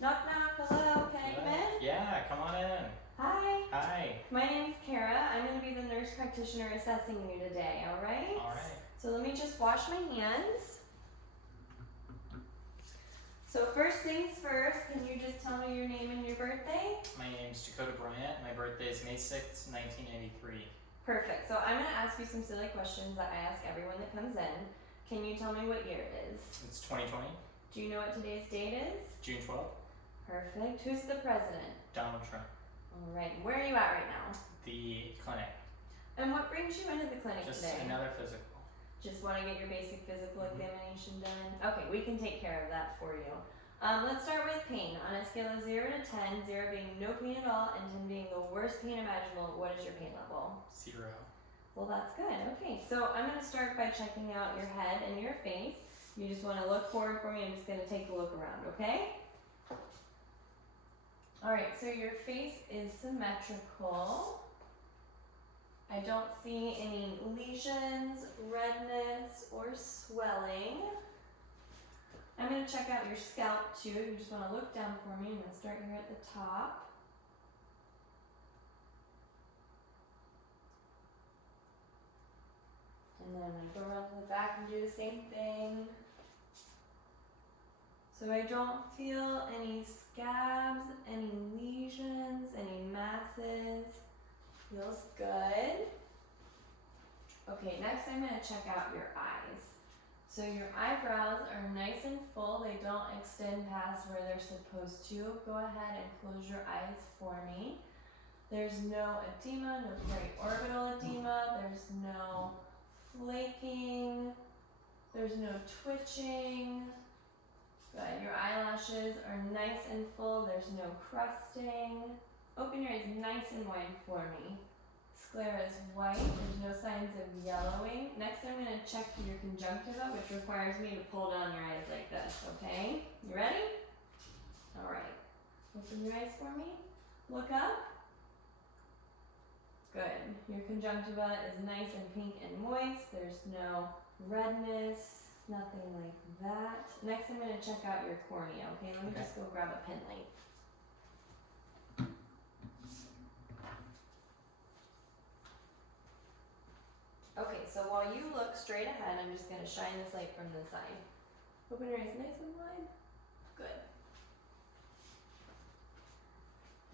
Knock knock, hello, can I come in? Yeah, come on in. Hi, Hi. my name's Kara. I'm going to be the nurse practitioner assessing you today, alright? Alright. So let me just wash my hands. So first things first, can you just tell me your name and your birthday? My name's Dakota Bryant. My birthday is May 6th, 1983. Perfect. So I'm going to ask you some silly questions that I ask everyone that comes in. Can you tell me what year it is? It's 2020, Do you know what today's date is? June 12th. Perfect. Who's the president? Donald Trump. Alright, where are you at right now? The clinic. And what brings you into the clinic Just today? another physical. Just want to get your basic physical examination done? Okay, we can take care of that for you. Let's start with pain. On a scale of 0 to 10, 0 being no pain at all and 10 being the worst pain imaginable, what is your pain level? 0. Well, that's good. Okay, so I'm going to start by checking out your head and your face. You just want to look forward for me. I'm just going to take a look around, okay? Alright, so your face is symmetrical. I don't see any lesions, redness, or swelling. I'm going to check out your scalp too. You just want to look down for me. I'm going to start here at the top. And then I'm going to go around to the back and do the same thing. So I don't feel any scabs, any lesions, any masses. Feels good. Okay, next I'm going to check out your eyes. So your eyebrows are nice and full. They don't extend past where they're supposed to. Go ahead and close your eyes for me. There's no edema, no periorbital edema. There's no flaking. There's no twitching. Good. Your eyelashes are nice and full. There's no crusting. Open your eyes nice and wide for me. Sclera is white. There's no signs of yellowing. Next, I'm going to check your conjunctiva, which requires me to pull down your eyes like this, okay? You ready? All right. Open your eyes for me. Look up. Good. Your conjunctiva is nice and pink and moist. There's no redness. Nothing like that. Next, I'm going to check out your cornea, okay? Let me just go grab a pen light. Okay, so while you look straight ahead, I'm just going to shine this light from the side. Open your eyes nice and wide. Good.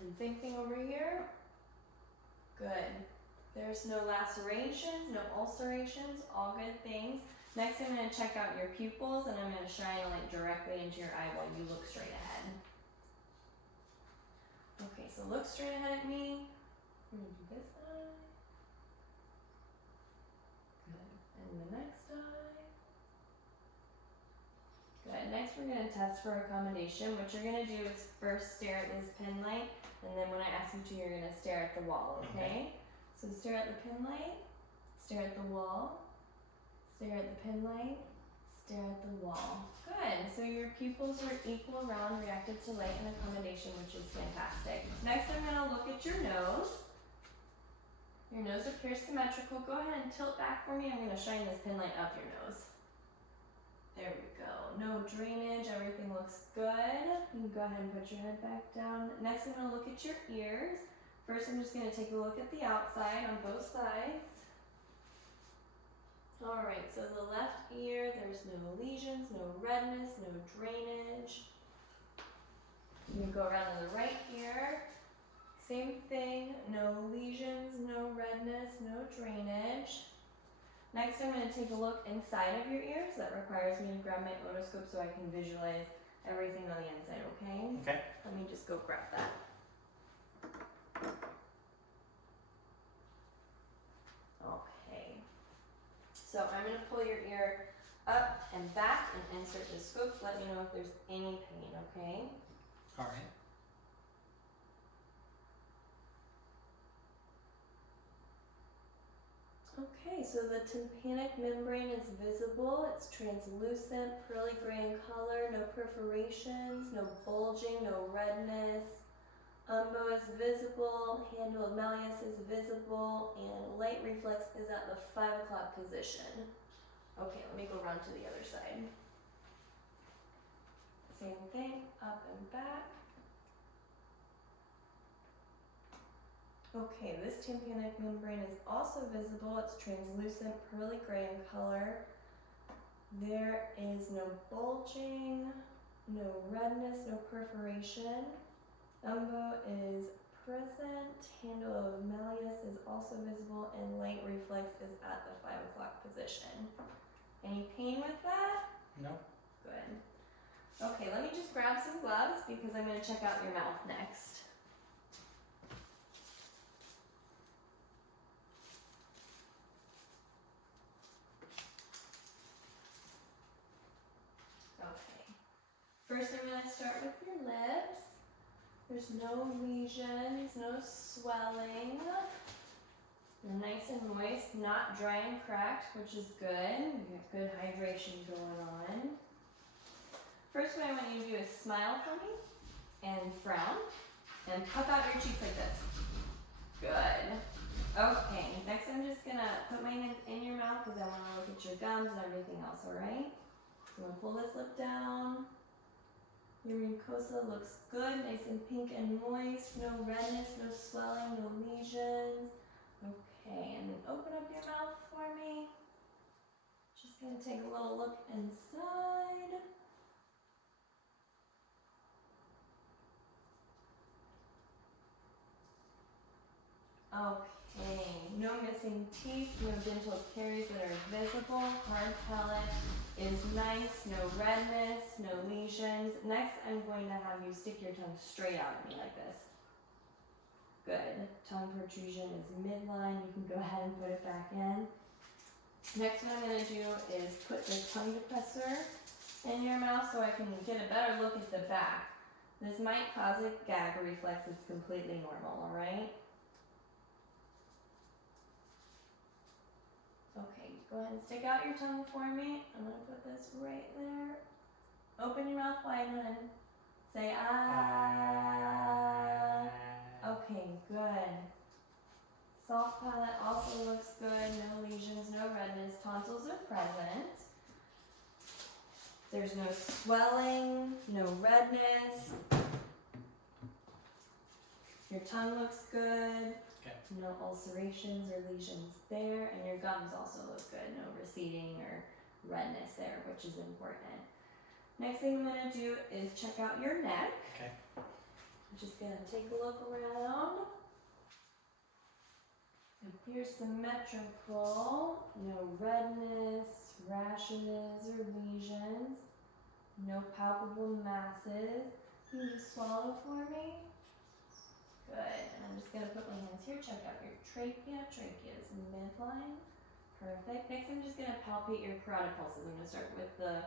And same thing over here. Good. There's no lacerations, no ulcerations, all good things. Next, I'm going to check out your pupils, and I'm going to shine a light directly into your eye while you look straight ahead. Okay, so look straight ahead at me. We're going to do this eye. Good. And the next eye. Good. Next, we're going to test for accommodation. What you're going to do is first stare at this pen light, and then when I ask you to, you're going to stare at the wall, okay? So stare at the pen light, stare at the wall, stare at the pen light, stare at the wall. Good. So your pupils are equal, round, reactive to light and accommodation, which is fantastic. Next, I'm going to look at your nose. Your nose appears symmetrical. Go ahead and tilt back for me. I'm going to shine this pen light up your nose. There we go. No drainage. Everything looks good. You can go ahead and put your head back down. Next, I'm going to look at your ears. First, I'm just going to take a look at the outside on both sides. Alright, so the left ear, there's no lesions, no redness, no drainage. You go around to the right ear. Same thing, no lesions, no redness, no drainage. Next, I'm going to take a look inside of your ears. That requires me to grab my otoscope so I can visualize everything on the inside, okay? Okay. Let me just go grab that. Okay. So I'm going to pull your ear up and back and insert the scope. Let me know if there's any pain, okay? Alright. Okay, so the tympanic membrane is visible. It's translucent, pearly gray in color, no perforations, no bulging, no redness. Umbo is visible, handle of malleus is visible, and light reflex is at the 5 o'clock position. Okay, let me go around to the other side. same thing, up and back. Okay, this tympanic membrane is also visible. It's translucent, pearly gray in color. There is no bulging, no redness, no perforation. Umbo is present. Handle of malleus is also visible, and light reflex is at the 5 o'clock position. Any pain with that? No. Good. Okay, let me just grab some gloves because I'm going to check out your mouth next. Okay. First, I'm going to start with your lips. There's no lesions, no swelling. They're nice and moist, not dry and cracked, which is good. You got good hydration going on. First, what I want you to do is smile for me and frown and puff out your cheeks like this. Good. Okay, next I'm just gonna put my hands in your mouth because I want to look at your gums and everything else, alright? I'm gonna pull this lip down. Your mucosa looks good, nice and pink and moist, no redness, no swelling, no lesions. Okay, and then open up your mouth for me. Just gonna take a little look inside. Okay, no missing teeth, no dental caries that are visible. Hard palate is nice, no redness, no lesions. Next, I'm going to have you stick your tongue straight out at me like this. Good. Tongue protrusion is midline. You can go ahead and put it back in. Next, what I'm going to do is put the tongue depressor in your mouth so I can get a better look at the back. This might cause a gag reflex. It's completely normal, alright? Okay, go ahead and stick out your tongue for me. I'm going to put this right there. Open your mouth wide, hun. Say ah. Okay, good. Soft palate also looks good. No lesions, no redness. Tonsils are present. There's no swelling, no redness. Your tongue looks good. Okay. No ulcerations or lesions there. And your gums also look good. No receding or redness there, which is important. Next thing I'm going to do is check out your neck. Okay. I'm just going to take a look around. You're symmetrical. No redness, rashes, or lesions. No palpable masses. Can you just swallow for me? Good. And I'm just going to put my hands here. Check out your trachea. Trachea is midline. Perfect. Next, I'm just going to palpate your carotid pulses. I'm going to start with the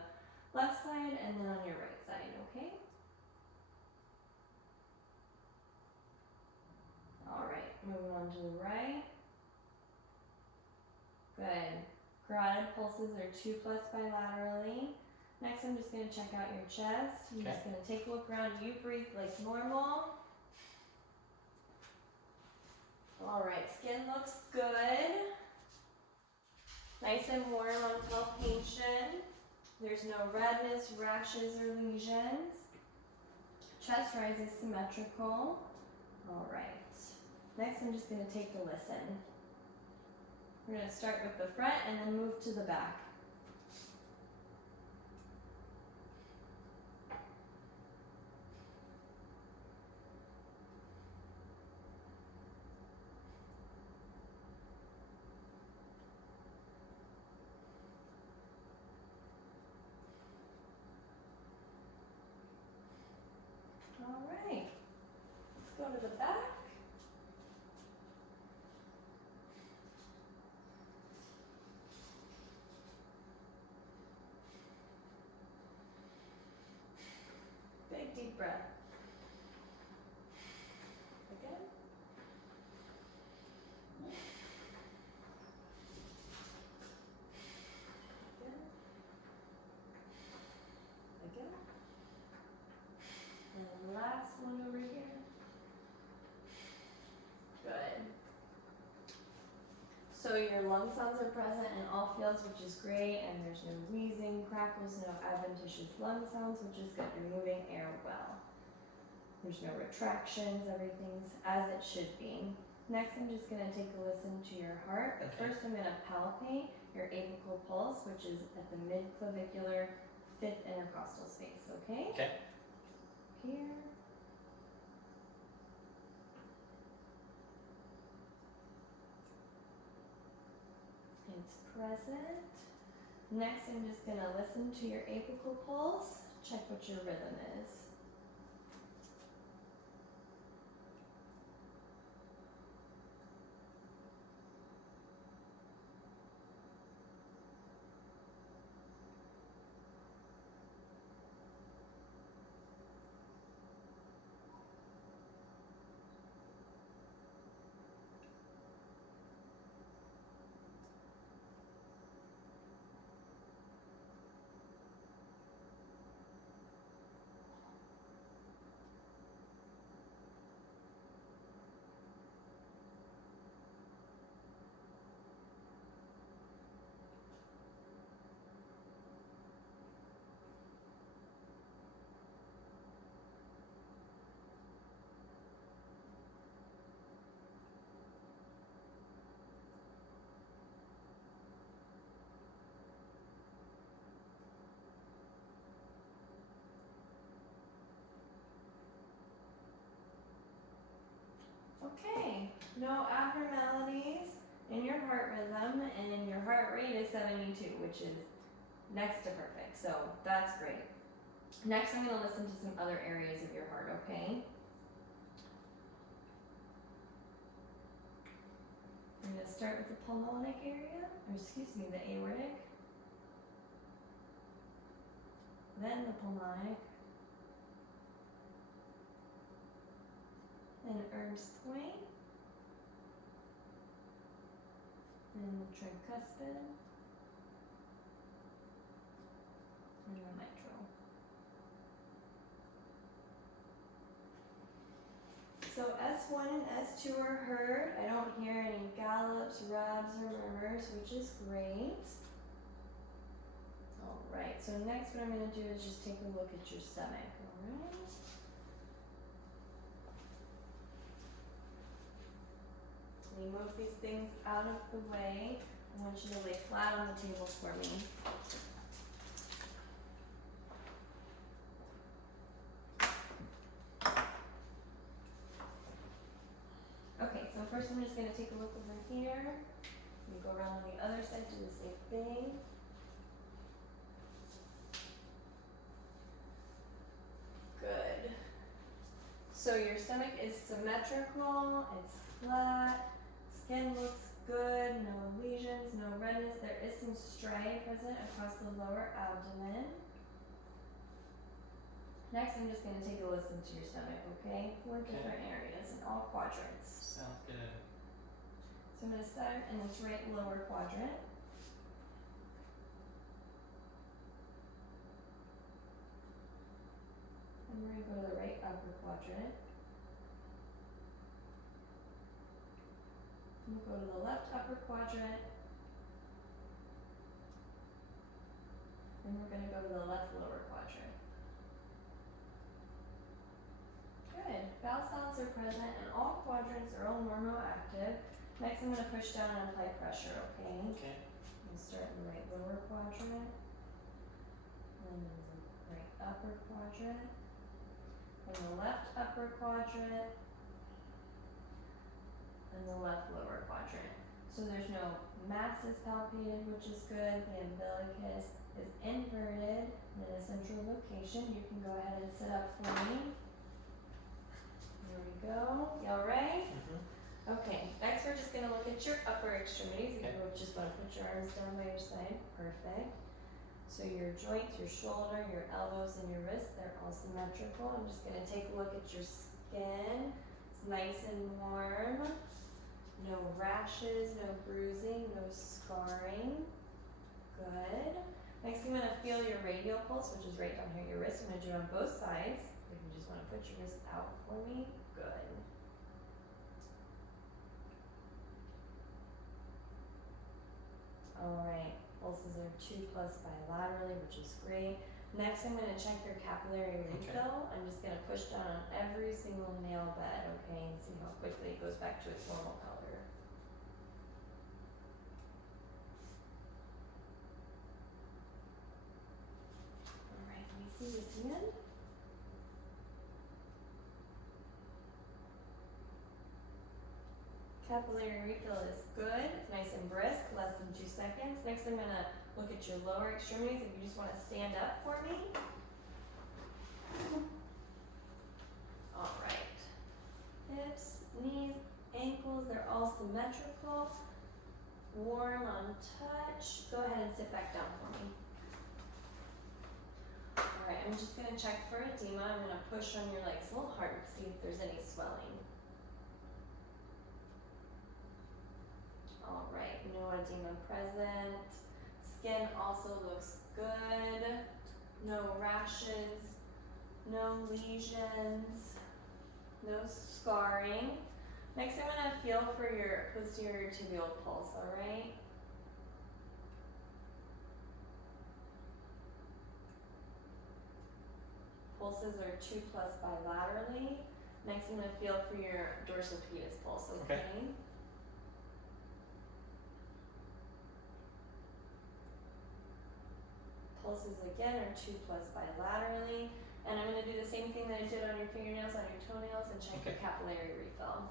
left side and then on your right side, okay? Alright, moving on to the right. Good. Carotid pulses are 2+ bilaterally. Next, I'm just going to check out your chest. I'm just going to take a look around. You breathe like normal. Alright, skin looks good. Nice and warm on palpation. There's no redness, rashes, or lesions. Chest rise is symmetrical. Alright. Next, I'm just going to take a listen. We're going to start with the front and then move to the back. Alright. Let's go to the back. Big deep breath. Again. Again. Again. And the last one over here. Good. So So your lung sounds are present in all fields, which is great, and there's no wheezing, crackles, no adventitious lung sounds, which is good. You're moving air well. There's no retractions, everything's as it should be. Next, I'm just gonna take a listen to your heart, but Okay. first I'm gonna palpate your apical pulse, which is at the mid-clavicular 5th intercostal space, okay? Okay. Here. It's present. Next, I'm just gonna listen to your apical pulse, check what your rhythm is. Okay, no abnormalities in your heart rhythm, and your heart rate is 72, which is next to perfect, so that's great. Next, I'm gonna listen to some other areas of your heart, okay? I'm gonna start with the pulmonic area, or excuse me, the aortic, then the pulmonic, then Ernst point, then the tricuspid, and the mitral. So S1 and S2 are heard. I don't hear any gallops, rubs, or murmurs, which is great. Alright, so next what I'm going to do is just take a look at your stomach, alright? Let me move these things out of the way. I want you to lay flat on the table for me. Okay, so first I'm just going to take a look over here. Let me go around on the other side, do the same thing. Good. So your stomach is symmetrical, it's flat, skin looks good, no lesions, no redness. There is some striae present across the lower abdomen. Next, I'm just going to take a listen to your stomach, okay? 4 Okay. different areas in all quadrants. Sounds good. So I'm going to start in this right lower quadrant. And we're going to go to the right upper quadrant. We'll go to the left upper quadrant. And we're going to go to the left lower quadrant. Good. Bowel sounds are present in all quadrants, are all normoactive. Next, I'm going to push down and apply pressure, okay? Okay. I'm going to start in the right lower quadrant, then in the right upper quadrant, then the left upper quadrant, and the left lower quadrant. So there's no masses palpated, which is good. The umbilicus is inverted and in a central location. You can go ahead and sit up for me. There we go. Y'all right? Mm-hmm. Okay, next we're just gonna look at your upper extremities. Okay. If you just wanna put your arms down by your side, perfect. So your joints, your shoulder, your elbows, and your wrists, they're all symmetrical. I'm just gonna take a look at your skin. It's nice and warm. No rashes, no bruising, no scarring. Good. Next, I'm gonna feel your radial pulse, which is right down here, your wrist. I'm gonna do it on both sides. If you just wanna put your wrist out for me, good. Alright, pulses are 2+ bilaterally, which is great. Next, I'm gonna check your capillary refill. I'm just gonna push down on every single nail bed, okay, and see how quickly it goes back to its normal color. Alright, let me see this again. Capillary refill is good. It's nice and brisk, less than 2 seconds. Next, I'm gonna look at your lower extremities. If you just want to stand up for me. All right. Hips, knees, ankles, they're all symmetrical. Warm on touch. Go ahead and sit back down for me. All right, I'm just gonna check for edema. I'm gonna push on your legs a little harder to see if there's any swelling. All right, no edema present. Skin also looks good. No rashes, no lesions, no scarring. Next, I'm gonna feel for your posterior tibial pulse, all right? Pulses are 2+ bilaterally. Next, I'm gonna feel for your dorsal pedis pulse, okay? Pulses again are 2+ bilaterally, and I'm going to do the same thing that I did on your fingernails, on your toenails, and check your capillary refill.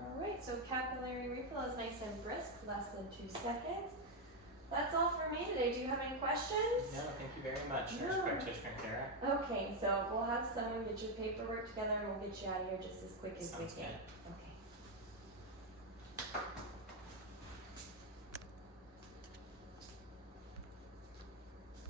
Alright, so capillary refill is nice and brisk, less than 2 seconds. That's all for me today. Do you have any questions? No, thank you very much, Nurse Practitioner Kara. Okay, so we'll have someone get your paperwork together and we'll get you out of here just as quick as we Sounds can. good. Okay.